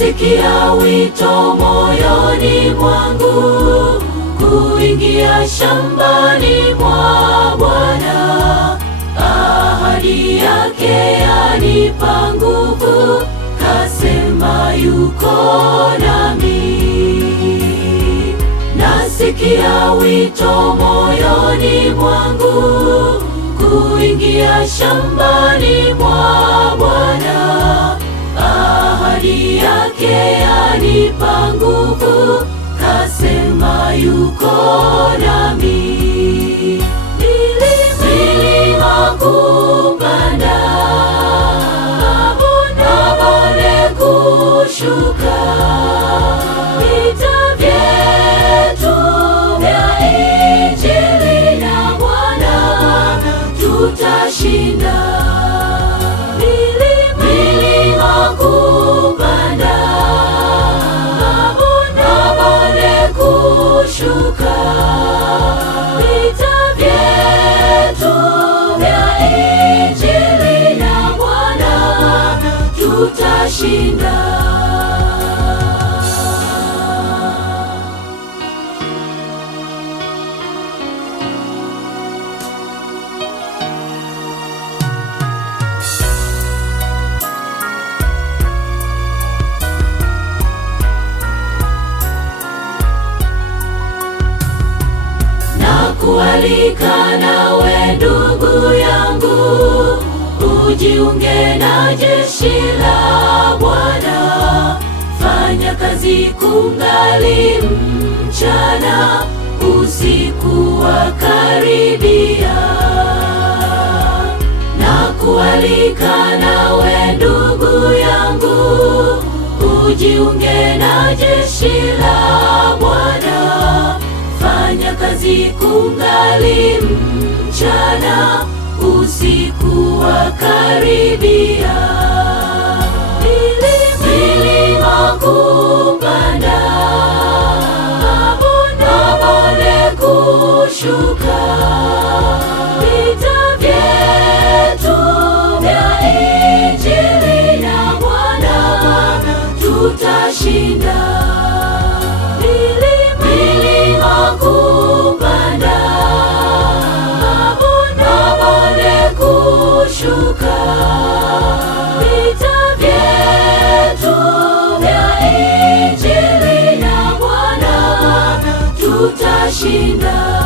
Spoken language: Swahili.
Nasikia wito moyoni mwangu kuingia shambani mwa Bwana. Ahadi yake yanipa nguvu, kasema yuko nami. Nasikia wito moyoni mwangu kuingia shambani mwa Bwana. Ahadi yake yanipa nguvu, kasema yuko nami. Milima kupanda, mabonde kushuka, vita vyetu vya Injili na Bwana tutashinda. Milima kupanda, mabonde kushuka, vita vyetu vya Injili na Bwana tutashinda. Nakualika nawe ndugu yangu, ujiunge na jeshi la Bwana. Fanya kazi kungali mchana, usiku wakaribia. Nakualika nawe ndugu yangu, ujiunge na jeshi la Bwana. Fanya kazi kungali mchana, usiku wakaribia. Milima kupanda, mabonde kushuka, vita vyetu vya Injili na Bwana tutashinda. Kupanda, mabonde kushuka, vita vyetu vya Injili na Bwana tutashinda.